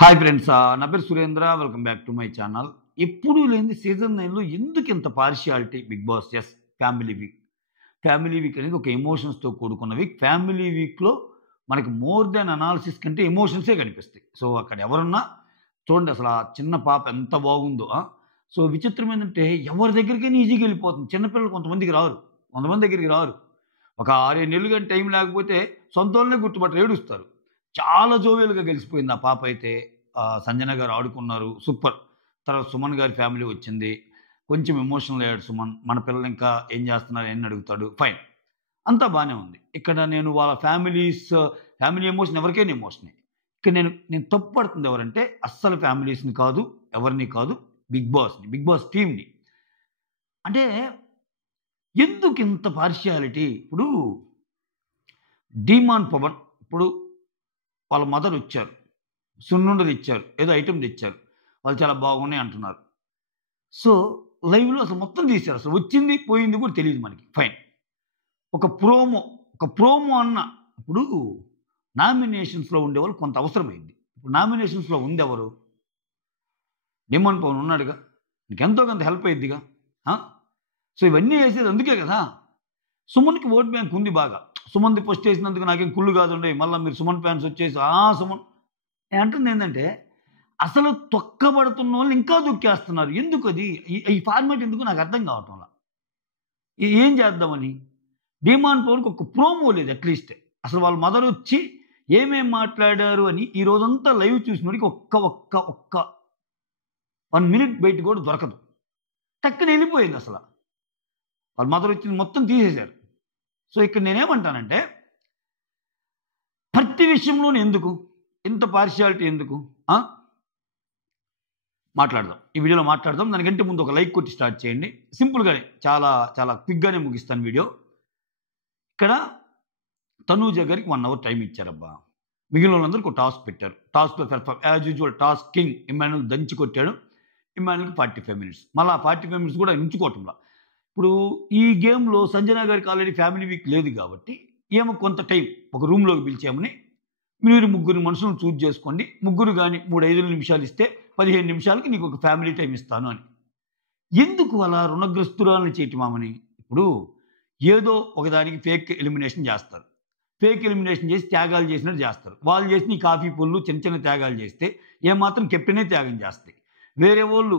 Hi friends, నా పేరు Surendra. Welcome back to my channel. ఎప్పుడూ లేని సీజన్ 9లో ఎందుకు ఇంత partiality Bigg Boss? Yes, family week. Family week అనేది ఒక ఎమోషన్స్తో కూడుకున్న వీక్. ఫ్యామిలీ వీక్లో మనకి మోర్ దాన్ అనాలిసిస్ కంటే ఎమోషన్సే కనిపిస్తాయి. సో అక్కడ ఎవరున్నా చూడండి, అసలు ఆ చిన్న పాప ఎంత బాగుందో. సో విచిత్రం ఏంటంటే ఎవరి దగ్గరికైనా ఈజీగా వెళ్ళిపోతుంది. చిన్నపిల్లలు కొంతమందికి రారు, కొంతమంది దగ్గరికి రారు. ఒక 6-7 నెలలు కానీ టైం లేకపోతే సొంత వాళ్ళనే గుర్తుపట్టరు, ఏడుస్తారు. చాలా జోవియల్‌గా గెలిసిపోయింది ఆ పాప అయితే. సంజన గారు ఆడుకున్నారు, సూపర్. తర్వాత సుమన్ గారి ఫ్యామిలీ వచ్చింది. కొంచెం ఎమోషనల్ అయ్యాడు సుమన్. మన పిల్లలు ఇంకా ఏం చేస్తున్నారు అని అడుగుతాడు, ఫైన్. అంతా బానే ఉంది. ఇక్కడ నేను వాళ్ళ ఫ్యామిలీ ఎమోషన్ ఎవరికైనా ఎమోషనే. ఇక్కడ నేను నేను తప్పు పడుతుంది ఎవరంటే అస్సలు ఫ్యామిలీస్‌ని కాదు, ఎవరిని కాదు, బిగ్ బాస్‌ని, బిగ్ బాస్ టీమ్‌ని. అంటే ఎందుకింత పార్షియాలిటీ? ఇప్పుడు డీమాన్ పవన్ ఇప్పుడు వాళ్ళ మదర్ వచ్చారు. సున్నుండ తెచ్చారు, ఏదో ఐటెమ్ తెచ్చారు. వాళ్ళు చాలా బాగున్నాయి అంటున్నారు. సో లైవ్‌లో అసలు మొత్తం తీశారు. అసలు వచ్చింది, పోయింది కూడా తెలీదు మనకి. ఫైన్. ఒక ప్రోమో అన్న ఇప్పుడు నామినేషన్స్‌లో ఉండేవాళ్ళు కొంత అవసరమైంది. ఇప్పుడు నామినేషన్స్‌లో ఉందెవరు? డీమాన్ పవన్ ఉన్నాడుగా. నీకెంతో కొంత హెల్ప్ అయ్యిద్దిగా. ఆ! సో ఇవన్నీ వేసేది అందుకే కదా! సుమన్‌కి ఓట్ బ్యాంక్ ఉంది బాగా. సుమన్‌ది పోస్ట్ చేసినందుకు నాకేం కుళ్ళు కాదుండయి. మళ్ళా మీరు సుమన్ ఫ్యాన్స్ వచ్చేసి సుమన్ నేను అంటుంది ఏందంటే, అసలు తొక్కబడుతున్నోళ్ళని ఇంకా తొక్కేస్తున్నారు. ఎందుకది? ఈ ఫార్మాట్ ఎందుకో నాకు అర్థం కావటంలా. ఏం చేద్దామని? డీమాన్ పవన్‌కి ఒక ప్రోమో లేదు అట్‌లీస్ట్. అసలు వాళ్ళ మదర్ వచ్చి ఏమేం మాట్లాడారు అని ఈ రోజంతా లైవ్ చూసినోడికి ఒక్క 1 మినిట్ బయట కూడా దొరకదు. టక్కున వెళ్ళిపోయింది అసల. వాళ్ళ మదర్ వచ్చింది మొత్తం తీసేశారు. సో ఇక్కడ నేనేమంటానంటే, ప్రతి విషయంలోనే ఎందుకు ఇంత పార్షియాలిటీ ఎందుకు? మాట్లాడదాం. ఈ వీడియోలో మాట్లాడదాం. దానికంటే ముందు ఒక లైక్ కొట్టి స్టార్ట్ చేయండి. సింపుల్‌గానే చాలా చాలా క్విక్‌గానే ముగిస్తాను వీడియో. ఇక్కడ తనూజ గారికి 1 అవర్ టైం ఇచ్చారబ్బా. మిగిలిన వాళ్ళందరికీ ఒక టాస్క్ పెట్టారు. టాస్క్‌లో as usual task king Emmanuel దంచి కొట్టాడు. ఇమ్మాన్యుల్‌కి 45 మినిట్స్. మళ్ళా 45 మినిట్స్ కూడా ఎంచుకోవటంలా. ఇప్పుడు ఈ గేమ్‌లో సంజన గారికి ఆల్రెడీ ఫ్యామిలీ వీక్ లేదు కాబట్టి, ఏమో కొంత టైం ఒక రూమ్‌లోకి పిలిచామని, మీరు ముగ్గురు మనుషులను చూజ్ చేసుకోండి. ముగ్గురు గాని 3-5 నిమిషాలు ఇస్తే 15 నిమిషాలకి నీకు ఒక ఫ్యామిలీ టైం ఇస్తాను అని. ఎందుకు అలా రుణగ్రస్తురాలని చేయటం ఆమెని? ఇప్పుడు ఏదో ఒకదానికి ఫేక్ ఎలిమినేషన్ చేస్తారు. ఫేక్ ఎలిమినేషన్ చేసి త్యాగాలు చేసినట్టు చేస్తారు. వాళ్ళు చేసిన ఈ కాఫీ పొల్లు చిన్న చిన్న త్యాగాలు చేస్తే ఏమాత్రం కెప్టెనే త్యాగం చేస్తాయి. వేరే వాళ్ళు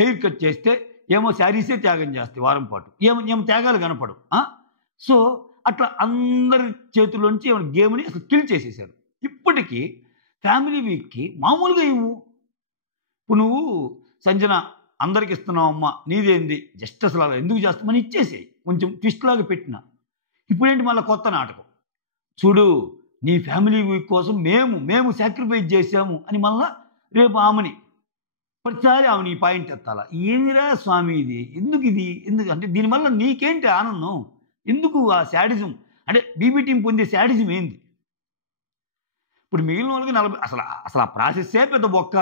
హెయిర్ కట్ చేస్తే ఏమో శారీసే త్యాగం చేస్తాయి వారం పాటు. ఏమో త్యాగాలు కనపడవు. సో అట్లా అందరి చేతుల్లోంచి గేమ్‌ని అసలు కిల్ చేసేసారు. ఇప్పటికీ ఫ్యామిలీ వీక్‌కి మామూలుగా ఇవ్వు. ఇప్పుడు నువ్వు సంజన అందరికి ఇస్తున్నావమ్మా, నీదేంది? జస్ట్ అసలు అలా ఎందుకు చేస్తామని ఇచ్చేసేయి. కొంచెం ట్విస్ట్ లాగా పెట్టిన. ఇప్పుడేంటి మళ్ళా కొత్త నాటకం. చూడు, నీ ఫ్యామిలీ వీక్ కోసం మేము సాక్రిఫైస్ చేశాము అని మళ్ళా రేపు ఆమెని ప్రతిసారి ఆమెని ఈ పాయింట్ ఎత్తాలా. ఏందిరా స్వామి ఇది? ఎందుకు అంటే దీనివల్ల నీకేంటి ఆనందం? ఎందుకు ఆ శాడిజం? అంటే బీబీ టీం పొందే శాడిజం ఏంది? ఇప్పుడు మిగిలిన వాళ్ళకి 40 అసలు ఆ ప్రాసెస్సే పెద్ద బొక్క.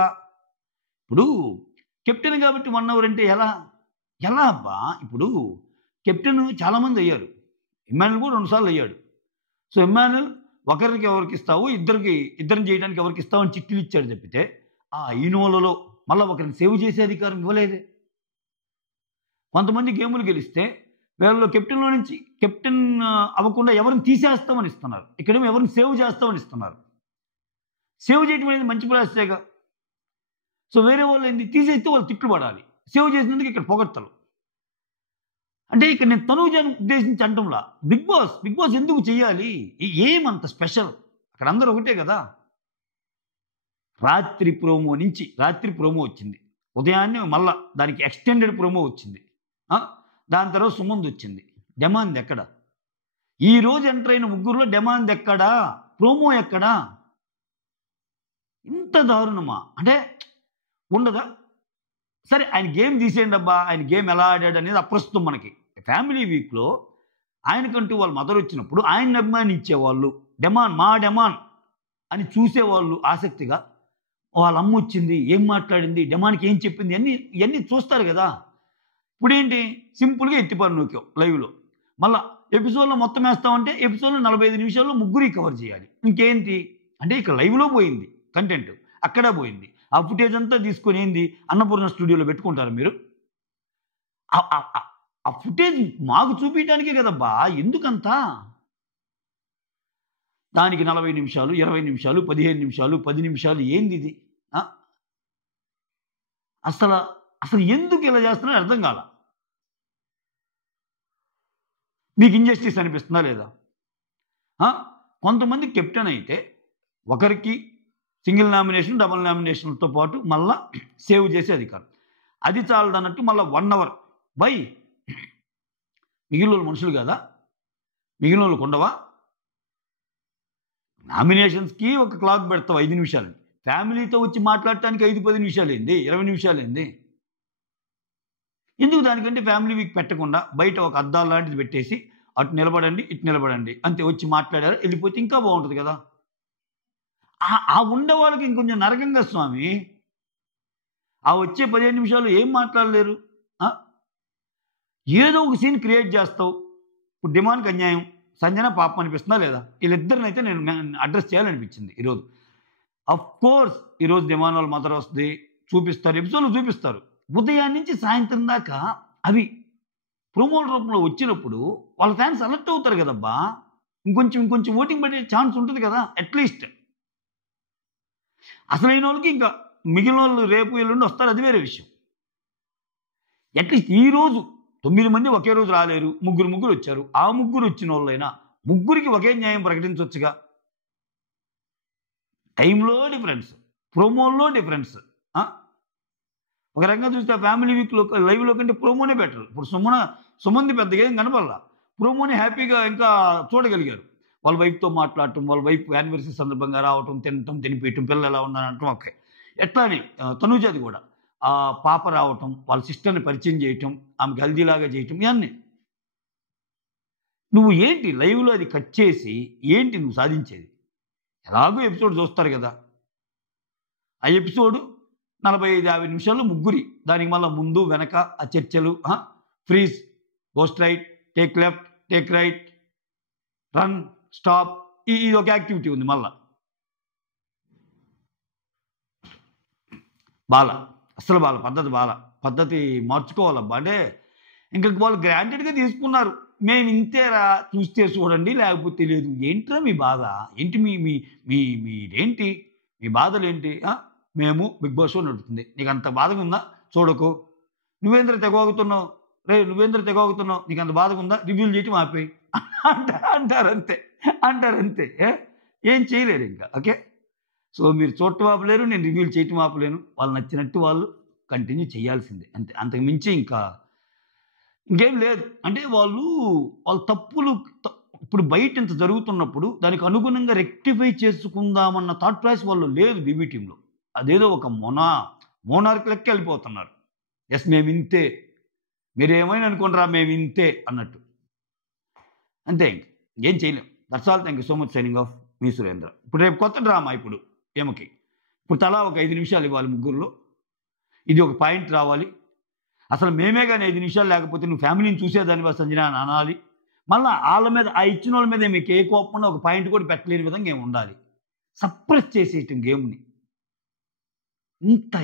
ఇప్పుడు కెప్టెన్ కాబట్టి 1 అవర్ అంటే ఎలా అబ్బా? ఇప్పుడు కెప్టెన్ చాలామంది అయ్యారు. ఇమ్మాన్యుల్ కూడా 2 సార్లు అయ్యాడు. సో ఇమ్మాన్యుల్ ఒకరికి ఎవరికి ఇస్తావు, ఇద్దరిని చేయడానికి ఎవరికి ఇస్తావు అని చిట్టీలు ఇచ్చాడు తప్పితే, ఈనోలలో మళ్ళీ ఒకరిని సేవ్ చేసే అధికారం ఇవ్వలేదే. కొంతమంది గేములు గెలిస్తే వీళ్ళలో కెప్టెన్లో నుంచి కెప్టెన్ అవ్వకుండా ఎవరిని తీసేస్తామని ఇస్తున్నారు. ఇక్కడేమో ఎవరిని సేవ్ చేస్తామని ఇస్తున్నారు. సేవ్ చేయడం అనేది మంచి ప్రాసెసేగా. సో వేరే వాళ్ళు ఏంది తీసేస్తే వాళ్ళు తిట్లు పడాలి. సేవ్ చేసినందుకు ఇక్కడ పొగడ్తలు. అంటే ఇక్కడ నేను తనూజను ఉద్దేశించి అంటంలా. బిగ్ బాస్ ఎందుకు చెయ్యాలి? ఏమంత స్పెషల్? అక్కడ అందరూ ఒకటే కదా. రాత్రి ప్రోమో వచ్చింది. ఉదయాన్నే మళ్ళా దానికి ఎక్స్టెండెడ్ ప్రోమో వచ్చింది. దాని తర్వాత సుమంద్ వచ్చింది. డెమాండ్ ఎక్కడ? ఈ రోజు ఎంటర్ అయిన ముగ్గురులో డెమాండ్ ఎక్కడా? ప్రోమో ఎక్కడా? ఇంత దారుణమా? అంటే ఉండదా? సరే, ఆయన గేమ్ తీసేయండి అబ్బా. ఆయన గేమ్ ఎలా ఆడాడు అనేది అప్రస్తుతం మనకి. ఫ్యామిలీ వీక్లో ఆయనకంటూ వాళ్ళ మదర్ వచ్చినప్పుడు ఆయన్ని అభిమానించేవాళ్ళు, మా డెమాన్ అని చూసేవాళ్ళు ఆసక్తిగా. వాళ్ళ అమ్మ వచ్చింది, ఏం మాట్లాడింది, డెమాన్కి ఏం చెప్పింది, ఇవన్నీ చూస్తారు కదా. ఇప్పుడేంటి సింపుల్గా ఎత్తిపారు నూకావు లైవ్లో. మళ్ళా ఎపిసోడ్లో మొత్తం వేస్తామంటే ఎపిసోడ్లో 45 నిమిషాల్లో ముగ్గురు కవర్ చేయాలి. ఇంకేంటి అంటే ఇక్కడ లైవ్లో పోయింది. కంటెంట్, అక్కడ పోయింది. ఆ ఫుటేజ్ అంతా తీసుకొని ఏంది అన్నపూర్ణ స్టూడియోలో పెట్టుకుంటారు మీరు. ఆ ఫుటేజ్ మాకు చూపించడానికే కదబ్బా, ఎందుకంతా? దానికి 40 నిమిషాలు, 20 నిమిషాలు, 15 నిమిషాలు, 10 నిమిషాలు, ఏంది ఇది? అసలు ఎందుకు ఇలా చేస్తున్నారో అర్థం కాల. మీకు ఇంజస్టిస్ అనిపిస్తుందా లేదా? కొంతమంది కెప్టెన్ అయితే ఒకరికి సింగిల్ నామినేషన్, డబుల్ నామినేషన్తో పాటు మళ్ళా సేవ్ చేసే అధికారం. అది చాలదన్నట్టు మళ్ళీ 1 అవర్ బై మిగిలిన వాళ్ళు మనుషులు కదా, మిగిలిన వాళ్ళకు ఉండవా? నామినేషన్స్కి ఒక క్లాక్ పెడతావు 5 నిమిషాలు, ఫ్యామిలీతో వచ్చి మాట్లాడటానికి 5-10 నిమిషాలు ఏంది, 20 నిమిషాలు ఏంది? ఎందుకు? దానికంటే ఫ్యామిలీ వీక్ పెట్టకుండా బయట ఒక అద్దాలు లాంటిది పెట్టేసి అటు నిలబడండి, ఇటు నిలబడండి అంతే, వచ్చి మాట్లాడారు వెళ్ళిపోతే ఇంకా బాగుంటుంది కదా. ఆ ఉండే వాళ్ళకి ఇంకొంచెం నరకంగా స్వామి. ఆ వచ్చే 15 నిమిషాలు ఏం మాట్లాడలేరు. ఏదో ఒక సీన్ క్రియేట్ చేస్తావు. ఇప్పుడు డిమాండ్కి అన్యాయం, సంజన పాపం అనిపిస్తుందా లేదా? వీళ్ళిద్దరినైతే నేను అడ్రస్ చేయాలనిపించింది ఈరోజు. అఫ్ కోర్స్ ఈరోజు డిమాండ్ వాళ్ళ మదర్ వస్తుంది, చూపిస్తారు, ఎపిసోడ్లు చూపిస్తారు. ఉదయం నుంచి సాయంత్రం దాకా అవి ప్రోమోల రూపంలో వచ్చినప్పుడు వాళ్ళ ఫ్యాన్స్ అలర్ట్ అవుతారు కదబ్బా. ఇంకొంచెం ఓటింగ్ పడే ఛాన్స్ ఉంటుంది కదా అట్లీస్ట్. అసలైన వాళ్ళకి ఇంకా మిగిలిన వాళ్ళు రేపు ఎల్లుండి వస్తారు, అది వేరే విషయం. అట్లీస్ట్ ఈరోజు 9 మంది ఒకే రోజు రాలేరు, ముగ్గురు వచ్చారు. ఆ ముగ్గురు వచ్చిన వాళ్ళైనా ముగ్గురికి ఒకే న్యాయం ప్రకటించవచ్చుగా. టైంలో డిఫరెన్స్, ప్రోమోల్లో డిఫరెన్స్. ఒక రకంగా చూస్తే ఫ్యామిలీ వీక్లో లైవ్లో కంటే ప్రోమోనే బెటర్. ఇప్పుడు సుమంది పెద్దగా ఏం కనపడాల, ప్రోమోని హ్యాపీగా ఇంకా చూడగలిగారు. వాళ్ళ వైఫ్తో మాట్లాడటం, వాళ్ళ వైఫ్ యానివర్సరీ సందర్భంగా రావటం, తినటం, తినిపించటం, పిల్లలు ఎలా ఉన్నారంటం. ఓకే, ఎట్లానే తనూజది కూడా ఆ పాప రావటం, వాళ్ళ సిస్టర్ని పరిచయం చేయటం, ఆమెకి హల్దీలాగా చేయటం, ఇవన్నీ. నువ్వు ఏంటి లైవ్లో అది కట్ చేసి ఏంటి నువ్వు సాధించేది? ఎలాగో ఎపిసోడ్ చూస్తారు కదా, ఆ ఎపిసోడు 45-50 నిమిషాలు ముగ్గురి, దానికి మళ్ళీ ముందు వెనక ఆ చర్చలు, freeze, ghost right, take left, take right, run, stop, ఇది ఒక యాక్టివిటీ ఉంది. మళ్ళా అసలు పద్ధతి మార్చుకోవాలబ్బా. అంటే ఇంకా వాళ్ళు గ్రాంటెడ్గా తీసుకున్నారు. మేము ఇంతేరా, చూస్తే చూడండి లేకపోతే లేదు. ఏంట్రా మీ బాధ ఏంటి? మీరేంటి మీ బాధలు ఏంటి? మేము బిగ్ బాస్ షో నడుస్తుంది, నీకు అంత బాధగా ఉందా? చూడకు. నువ్వేంద్ర తెగవాగుతున్నావు, నువ్వేంద్ర తెగవాగుతున్నావు, నీకు అంత బాధగా ఉందా? రివ్యూలు చేయటం ఆపేయి అంటారంతే. ఏం చేయలేరు ఇంకా. ఓకే, సో మీరు చూడటం ఆపలేరు, నేను రివ్యూలు చేయటం ఆపలేను. వాళ్ళు నచ్చినట్టు వాళ్ళు కంటిన్యూ చేయాల్సిందే అంతే, అంతకు మించి ఇంకేం లేదు. అంటే వాళ్ళ తప్పులు ఇప్పుడు బయట ఇంత జరుగుతున్నప్పుడు దానికి అనుగుణంగా రెక్టిఫై చేసుకుందామన్న థాట్ ప్రాసెస్ వాళ్ళు లేదు బీబీ టీంలో. అదేదో ఒక మోనార్క్ లెక్క వెళ్ళిపోతున్నారు. ఎస్ మేము ఇంతే, మీరేమైనా అనుకుంటారా, మేము ఇంతే అన్నట్టు. అంతే, ఏం చేయలేం. That's all. Thank you so much. Signing off, మీ సురేంద్ర. ఇప్పుడు రేపు కొత్త డ్రామా. ఇప్పుడు తలా ఒక 5 నిమిషాలు ఇవ్వాలి ముగ్గురులో. ఇది ఒక పాయింట్ రావాలి. అసలు మేమే కానీ 5 నిమిషాలు లేకపోతే నువ్వు ఫ్యామిలీని చూసేదానివా సంజన అని అనాలి. మళ్ళీ వాళ్ళ మీద, ఆ ఇచ్చిన వాళ్ళ మీద మీకు ఏ కోపం ఒక పాయింట్ కూడా పెట్టలేని విధంగా ఏమి ఉండాలి. సప్రెస్ చేసేయటం గేమ్ని. ఇంత